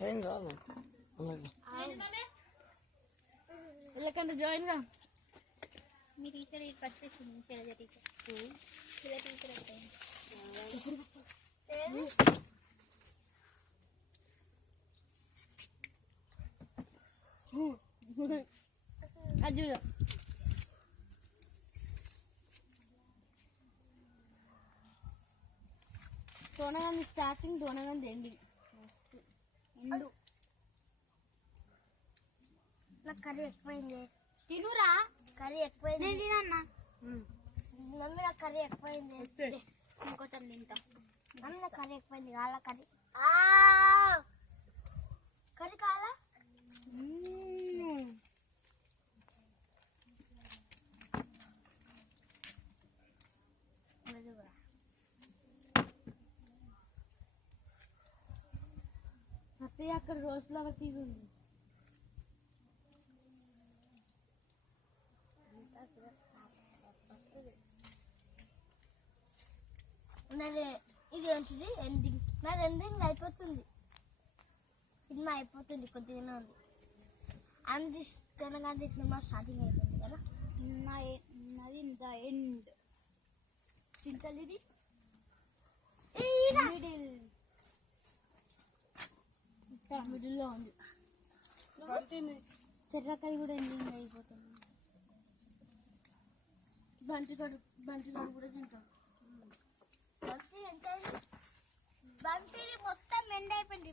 ఏం కాదు వెళ్ళకండి జాయిన్గా మీ టీచర్ ఇక్కడికి వచ్చేసింది శైలజ టీచర్ శైలజ టీచర్ అయిపోయింది అది చూడు దోనగంది స్టార్టింగ్ దోనగంది ఎండింగ్ ఎండు నాకు కర్రీ ఎక్కువైంది తినురా కర్రీ ఎక్కువైంది నేను తినన్నా మమ్మీ నాకు కర్రీ ఎక్కువైంది ఇంకొంచెం తింటా మమ్మీ నాకు కర్రీ ఎక్కువైంది కాల కర్రీ కర్రీ కావాలా అత్తయ్య అక్కడ రోజ్ ఫ్లవర్ తీరు ఉంది నాది ఇది ఏంటిది ఎండింగ్ నాది ఎండింగ్ అయిపోతుంది సినిమా అయిపోతుంది కొద్దిగానే ఉంది అంది తెలంగాణ సినిమా స్టార్టింగ్ అయిపోతుంది కదా నాది ద ఎండ్ చింతలు ఇది మిడిల్లో ఉంది చెర్రకాయ కూడా ఎండింగ్ అయిపోతుంది బంటితోడు కూడా తింటాడు బంతి మొత్తం ఎండ్ అయిపోయింది